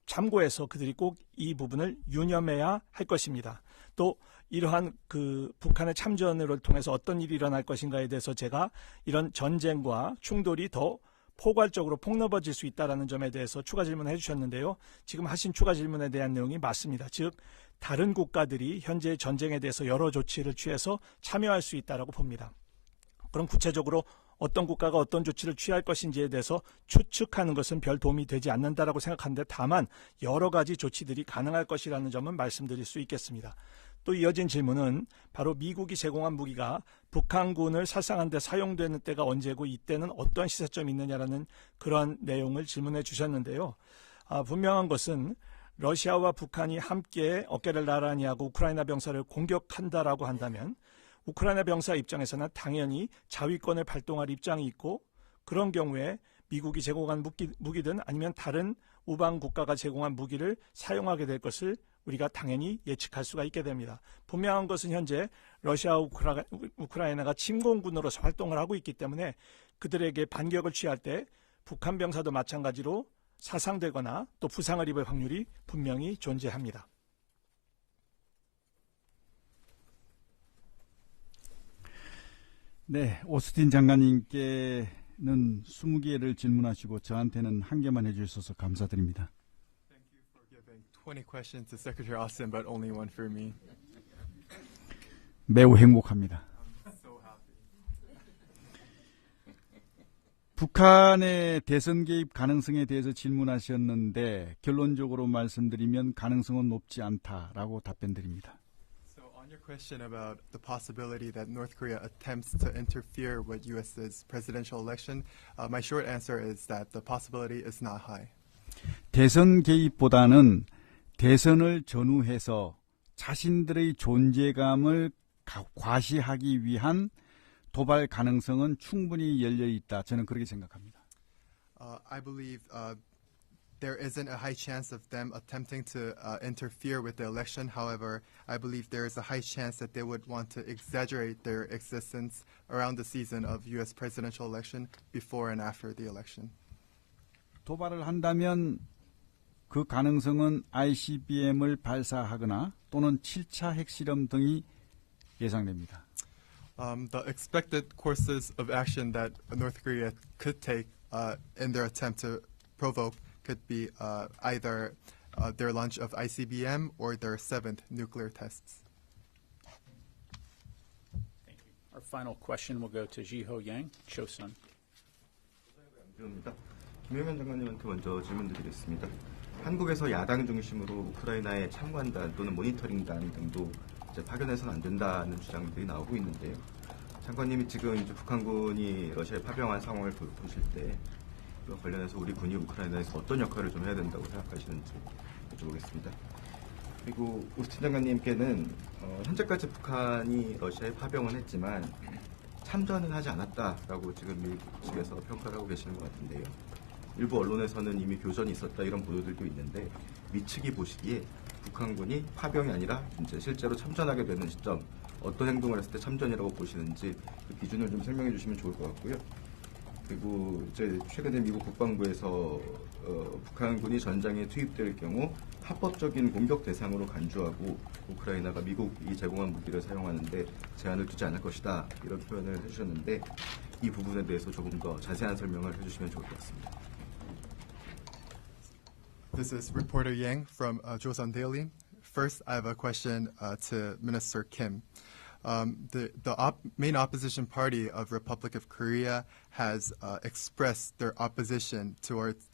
참고해서 그들이 꼭 이 부분을 유념해야 할 것입니다. 또 이러한 그 북한의 참전을 통해서 어떤 일이 일어날 것인가에 대해서 제가 이런 전쟁과 충돌이 더 포괄적으로 폭넓어질 수 있다는 점에 대해서 추가 질문을 해주셨는데요. 지금 하신 추가 질문에 대한 내용이 맞습니다. 즉 다른 국가들이 현재 전쟁에 대해서 여러 조치를 취해서 참여할 수 있다고 봅니다. 그럼 구체적으로 어떤 국가가 어떤 조치를 취할 것인지에 대해서 추측하는 것은 별 도움이 되지 않는다라고 생각하는데 다만 여러 가지 조치들이 가능할 것이라는 점은 말씀드릴 수 있겠습니다. 또 이어진 질문은 바로 미국이 제공한 무기가 북한군을 살상하는 데 사용되는 때가 언제고 이때는 어떤 시사점이 있느냐라는 그런 내용을 질문해 주셨는데요. 분명한 것은 러시아와 북한이 함께 어깨를 나란히 하고 우크라이나 병사를 공격한다라고 한다면 우크라이나 병사 입장에서는 당연히 자위권을 발동할 입장이 있고 그런 경우에 미국이 제공한 무기든 아니면 다른 우방 국가가 제공한 무기를 사용하게 될 것을 우리가 당연히 예측할 수가 있게 됩니다. 분명한 것은 현재 러시아와 우크라이나가 침공군으로서 활동을 하고 있기 때문에 그들에게 반격을 취할 때 북한 병사도 마찬가지로 사상되거나 또 부상을 입을 확률이 분명히 존재합니다. 네, 오스틴 장관님께는 20개를 질문하시고 저한테는 1개만 해주셔서 감사드립니다. Thank you for giving 20 questions to Secretary Austin, but only one for me. 매우 행복합니다. I'm so happy. 북한의 대선 개입 가능성에 대해서 질문하셨는데 결론적으로 말씀드리면 가능성은 높지 않다라고 답변드립니다. Question about the possibility that North Korea attempts to interfere with U.S.'s presidential election. My short answer is that the possibility is not high. 대선 개입보다는 대선을 전후해서 자신들의 존재감을 과시하기 위한 도발 가능성은 충분히 열려 있다. 저는 그렇게 생각합니다. I believe there isn't a high chance of them attempting to interfere with the election. However, I believe there is a high chance that they would want to exaggerate their existence around the season of U.S. presidential election before and after the election. 도발을 한다면 그 가능성은 ICBM을 발사하거나 또는 7차 핵실험 등이 예상됩니다. The expected courses of action that North Korea could take in their attempt to provoke could be either their launch of ICBM or their 7th nuclear tests. Thank you. Our final question will go to Jiho Yang, Chosun. 김용현 장관님한테 먼저 질문드리겠습니다. 한국에서 야당 중심으로 우크라이나의 참관단 또는 모니터링단 등도 이제 파견해서는 안 된다는 주장들이 나오고 있는데요. 장관님이 지금 이제 북한군이 러시아에 파병한 상황을 보실 때 이와 관련해서 우리 군이 우크라이나에서 어떤 역할을 좀 해야 된다고 생각하시는지 여쭤보겠습니다. 그리고 오스틴 장관님께는 현재까지 북한이 러시아에 파병은 했지만 참전은 하지 않았다라고 지금 미국 측에서 평가를 하고 계시는 것 같은데요. 일부 언론에서는 이미 교전이 있었다 이런 보도들도 있는데 미 측이 보시기에 북한군이 파병이 아니라 이제 실제로 참전하게 되는 시점 어떤 행동을 했을 때 참전이라고 보시는지 그 기준을 좀 설명해 주시면 좋을 것 같고요. 그리고 이제 최근에 미국 국방부에서 북한군이 전장에 투입될 경우 합법적인 공격 대상으로 간주하고 우크라이나가 미국이 제공한 무기를 사용하는데 제한을 두지 않을 것이다 이런 표현을 해주셨는데 이 부분에 대해서 조금 더 자세한 설명을 해주시면 좋을 것 같습니다. This is reporter Yang from Joseon Daily. First, I have a question to Minister Kim. The main opposition party of Republic of Korea has expressed their opposition towards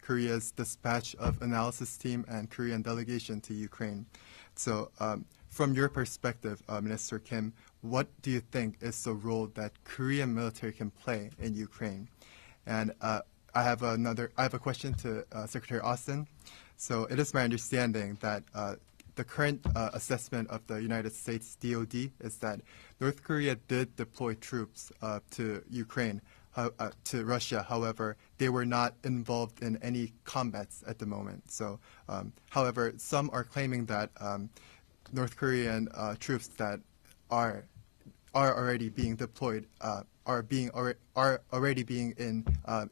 Korea's dispatch of analysis team and Korean delegation to Ukraine. So from your perspective, Minister Kim, what do you think is the role that Korean military can play in Ukraine? And I have a question to Secretary Austin. So it is my understanding that the current assessment of the United States DoD is that North Korea did deploy troops to Ukraine, to Russia. However, they were not involved in any combats at the moment. So, however, some are claiming that North Korean troops that are already being deployed are already being in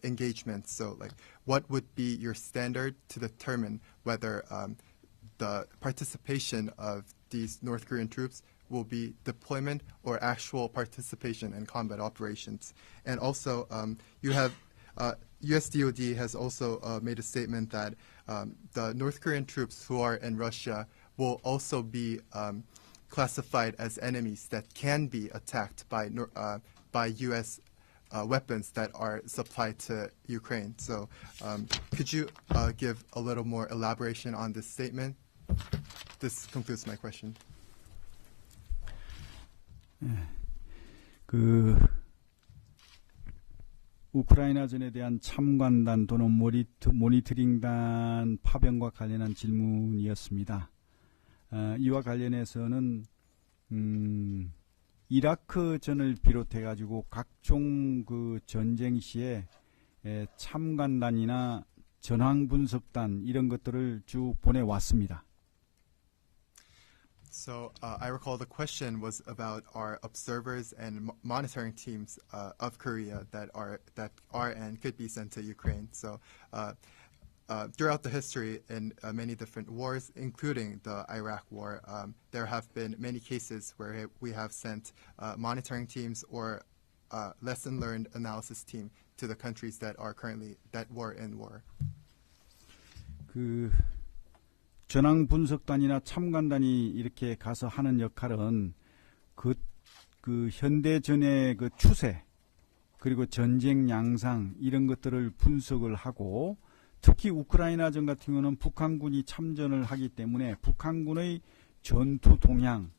engagements. So, like, what would be your standard to determine whether the participation of these North Korean troops will be deployment or actual participation in combat operations? And also, you have U.S. DoD has also made a statement that the North Korean troops who are in Russia will also be classified as enemies that can be attacked by U.S. Weapons that are supplied to Ukraine. So could you give a little more elaboration on this statement? This concludes my question. 우크라이나전에 대한 참관단 또는 모니터링단 파병과 관련한 질문이었습니다. 이와 관련해서는 이라크전을 비롯해가지고 각종 그 전쟁 시에 참관단이나 전황 분석단 이런 것들을 쭉 보내왔습니다. So I recall the question was about our observers and monitoring teams of Korea that are and could be sent to Ukraine. So throughout the history in many different wars, including the Iraq War, there have been many cases where we have sent monitoring teams or lesson learned analysis team to the countries that were in war. 전황 분석단이나 참관단이 이렇게 가서 하는 역할은 그 현대전의 그 추세 그리고 전쟁 양상 이런 것들을 분석을 하고 특히 우크라이나전 같은 경우는 북한군이 참전을 하기 때문에 북한군의 전투 동향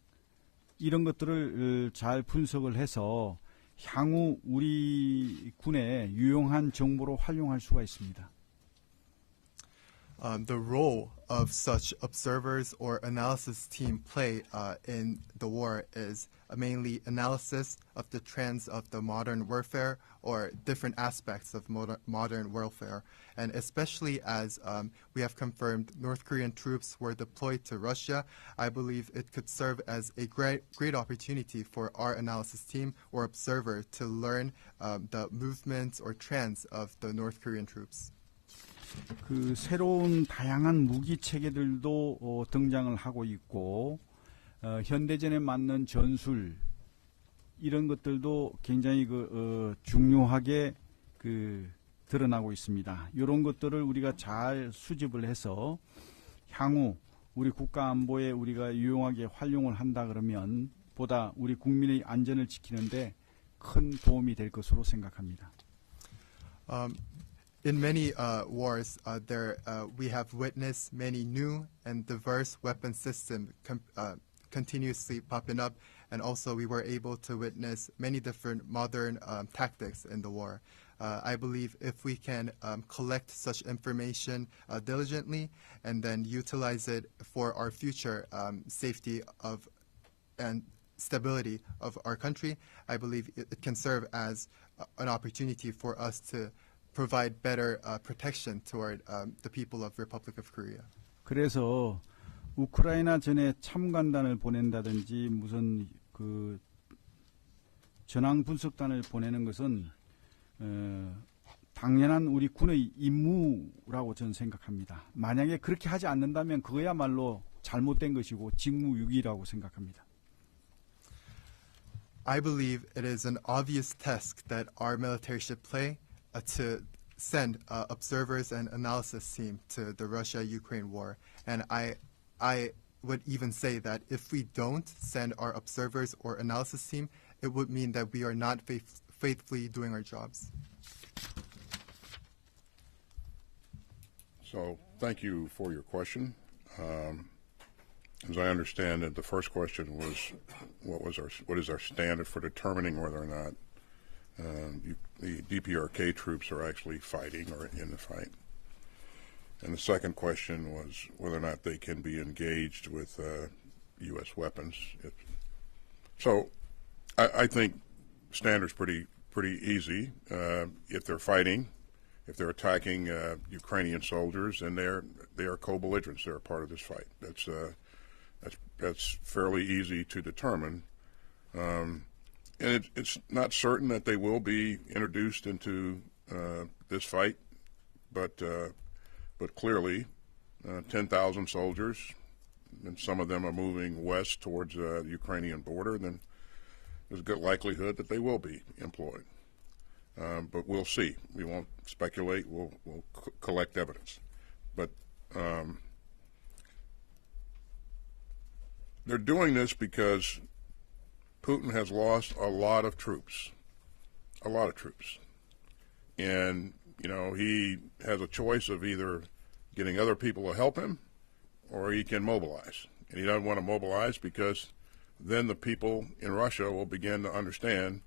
이런 것들을 잘 분석을 해서 향후 우리 군에 유용한 정보로 활용할 수가 있습니다. The role of such observers or analysis team play in the war is mainly analysis of the trends of the modern warfare or different aspects of modern warfare. And especially as we have confirmed North Korean troops were deployed to Russia, I believe it could serve as a great opportunity for our analysis team or observer to learn the movements or trends of the North Korean troops. 새로운 다양한 무기 체계들도 등장을 하고 있고 현대전에 맞는 전술 이런 것들도 굉장히 중요하게 드러나고 있습니다. 이런 것들을 우리가 잘 수집을 해서 향후 우리 국가 안보에 우리가 유용하게 활용을 한다 그러면 보다 우리 국민의 안전을 지키는데 큰 도움이 될 것으로 생각합니다. In many wars, we have witnessed many new and diverse weapon systems continuously popping up, and also we were able to witness many different modern tactics in the war. I believe if we can collect such information diligently and then utilize it for our future safety of and stability of our country, I believe it can serve as an opportunity for us to provide better protection toward the people of Republic of Korea. 그래서 우크라이나 전에 참관단을 보낸다든지 무슨 그 전황 분석단을 보내는 것은 당연한 우리 군의 임무라고 저는 생각합니다. 만약에 그렇게 하지 않는다면 그거야말로 잘못된 것이고 직무유기라고 생각합니다. I believe it is an obvious task that our military should play to send observers and analysis team to the Russia-Ukraine war. And I would even say that if we don't send our observers or analysis team, it would mean that we are not faithfully doing our jobs. So thank you for your question. As I understand it, the first question was what is our standard for determining whether or not the DPRK troops are actually fighting or in the fight. And the second question was whether or not they can be engaged with U.S. weapons. So I think standard's pretty easy. If they're fighting, if they're attacking Ukrainian soldiers, and they are co-belligerents, they're a part of this fight. That's fairly easy to determine. And it's not certain that they will be introduced into this fight, but clearly 10,000 soldiers, and some of them are moving west towards the Ukrainian border, then there's a good likelihood that they will be employed. But we'll see. We won't speculate. We'll collect evidence. But they're doing this because Putin has lost a lot of troops. And, he has a choice of either getting other people to help him or he can mobilize. And he doesn't want to mobilize because then the people in Russia will begin to understand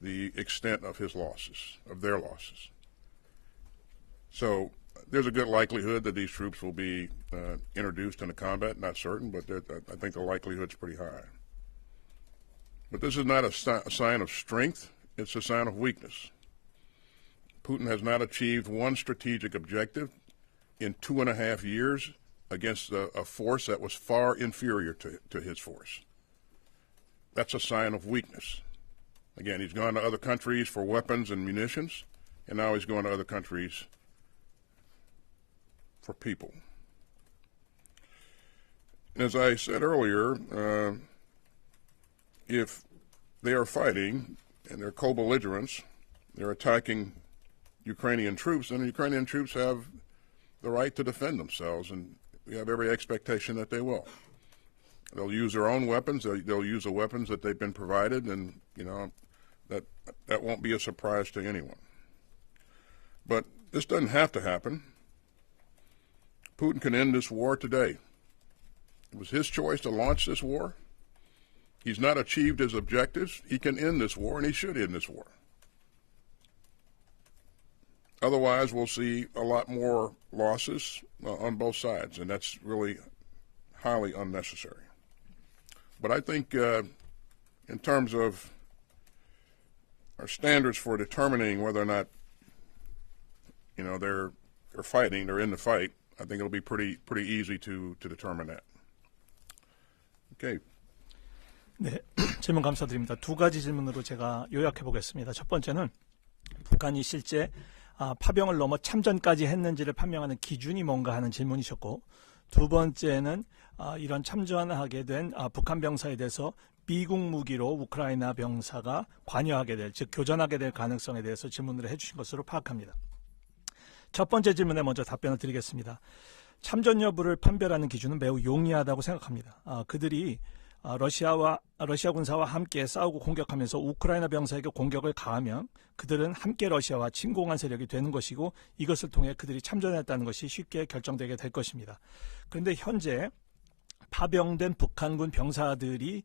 the extent of his losses, of their losses. So there's a good likelihood that these troops will be introduced into combat. Not certain, but I think the likelihood's pretty high. But this is not a sign of strength. It's a sign of weakness. Putin has not achieved one strategic objective in 2.5 years against a force that was far inferior to his force. That's a sign of weakness. Again, he's gone to other countries for weapons and munitions, and now he's going to other countries for people. And as I said earlier, if they are fighting and they're co-belligerents, they're attacking Ukrainian troops, then the Ukrainian troops have the right to defend themselves, and we have every expectation that they will. They'll use their own weapons. They'll use the weapons that they've been provided, and that won't be a surprise to anyone. But this doesn't have to happen. Putin can end this war today. It was his choice to launch this war. He's not achieved his objectives. He can end this war, and he should end this war. Otherwise, we'll see a lot more losses on both sides, and that's really highly unnecessary. But I think in terms of our standards for determining whether or not they're fighting, they're in the fight, I think it'll be pretty easy to determine that. Okay. 네, 질문 감사드립니다. 두 가지 질문으로 제가 요약해 보겠습니다. 첫 번째는 북한이 실제 파병을 넘어 참전까지 했는지를 판명하는 기준이 뭔가 하는 질문이셨고, 두 번째는 이런 참전하게 된 북한 병사에 대해서 미국 무기로 우크라이나 병사가 관여하게 될, 즉 교전하게 될 가능성에 대해서 질문을 해주신 것으로 파악합니다. 첫 번째 질문에 먼저 답변을 드리겠습니다. 참전 여부를 판별하는 기준은 매우 용이하다고 생각합니다. 그들이 러시아 군사와 함께 싸우고 공격하면서 우크라이나 병사에게 공격을 가하면 그들은 함께 러시아와 침공한 세력이 되는 것이고, 이것을 통해 그들이 참전했다는 것이 쉽게 결정되게 될 것입니다. 그런데 현재 파병된 북한군 병사들이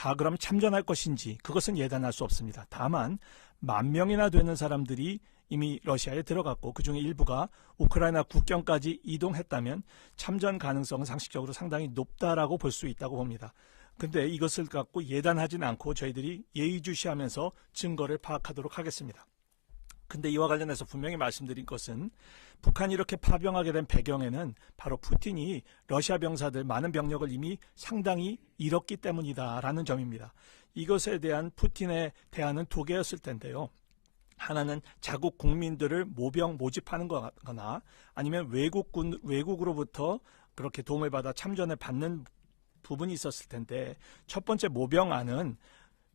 다 그럼 참전할 것인지 그것은 예단할 수 없습니다. 다만 10,000명이나 되는 사람들이 이미 러시아에 들어갔고 그중에 일부가 우크라이나 국경까지 이동했다면 참전 가능성은 상식적으로 상당히 높다라고 볼 수 있다고 봅니다. 근데 이것을 갖고 예단하진 않고 저희들이 예의주시하면서 증거를 파악하도록 하겠습니다. 근데 이와 관련해서 분명히 말씀드린 것은 북한이 이렇게 파병하게 된 배경에는 바로 푸틴이 러시아 병사들 많은 병력을 이미 상당히 잃었기 때문이다라는 점입니다. 이것에 대한 푸틴의 대안은 두 개였을 텐데요. 하나는 자국 국민들을 모집하는 거나 아니면 외국으로부터 그렇게 도움을 받아 참전을 받는 부분이 있었을 텐데 첫 번째 모병안은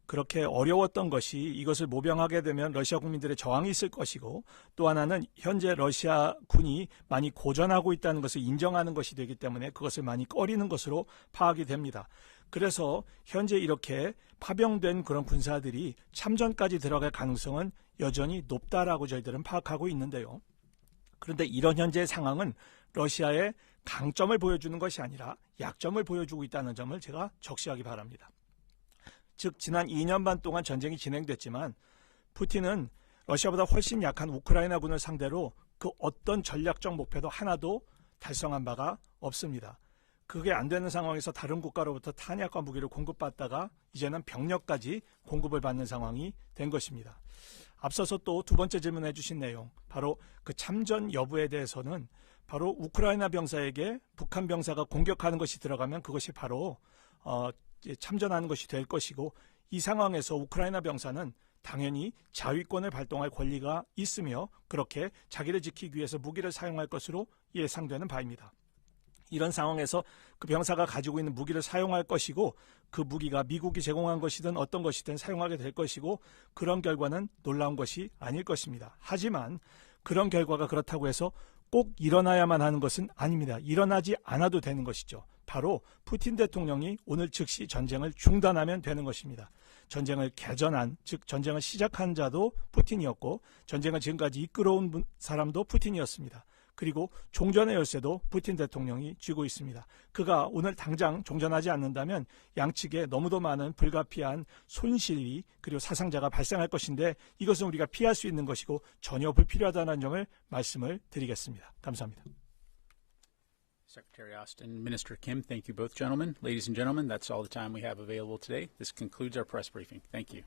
그렇게 어려웠던 것이 이것을 모병하게 되면 러시아 국민들의 저항이 있을 것이고 또 하나는 현재 러시아 군이 많이 고전하고 있다는 것을 인정하는 것이 되기 때문에 그것을 많이 꺼리는 것으로 파악이 됩니다. 그래서 현재 이렇게 파병된 그런 군사들이 참전까지 들어갈 가능성은 여전히 높다라고 저희들은 파악하고 있는데요. 그런데 이런 현재의 상황은 러시아의 강점을 보여주는 것이 아니라 약점을 보여주고 있다는 점을 제가 적시하기 바랍니다. 즉 지난 2년 반 동안 전쟁이 진행됐지만 푸틴은 러시아보다 훨씬 약한 우크라이나군을 상대로 그 어떤 전략적 목표도 하나도 달성한 바가 없습니다. 그게 안 되는 상황에서 다른 국가로부터 탄약과 무기를 공급받다가 이제는 병력까지 공급을 받는 상황이 된 것입니다. 앞서서 또 두 번째 질문해 주신 내용, 바로 그 참전 여부에 대해서는 바로 우크라이나 병사에게 북한 병사가 공격하는 것이 들어가면 그것이 바로 참전하는 것이 될 것이고 이 상황에서 우크라이나 병사는 당연히 자위권을 발동할 권리가 있으며 그렇게 자기를 지키기 위해서 무기를 사용할 것으로 예상되는 바입니다. 이런 상황에서 그 병사가 가지고 있는 무기를 사용할 것이고 그 무기가 미국이 제공한 것이든 어떤 것이든 사용하게 될 것이고 그런 결과는 놀라운 것이 아닐 것입니다. 하지만 그런 결과가 그렇다고 해서 꼭 일어나야만 하는 것은 아닙니다. 일어나지 않아도 되는 것이죠. 바로 푸틴 대통령이 오늘 즉시 전쟁을 중단하면 되는 것입니다. 전쟁을 개전한, 즉 전쟁을 시작한 자도 푸틴이었고 전쟁을 지금까지 이끌어온 사람도 푸틴이었습니다. 그리고 종전의 열쇠도 푸틴 대통령이 쥐고 있습니다. 그가 오늘 당장 종전하지 않는다면 양측에 너무도 많은 불가피한 손실이 그리고 사상자가 발생할 것인데 이것은 우리가 피할 수 있는 것이고 전혀 불필요하다는 점을 말씀을 드리겠습니다. 감사합니다. Secretary Austin, Minister Kim, thank you both gentlemen. Ladies and gentlemen, that's all the time we have available today. This concludes our press briefing. Thank you.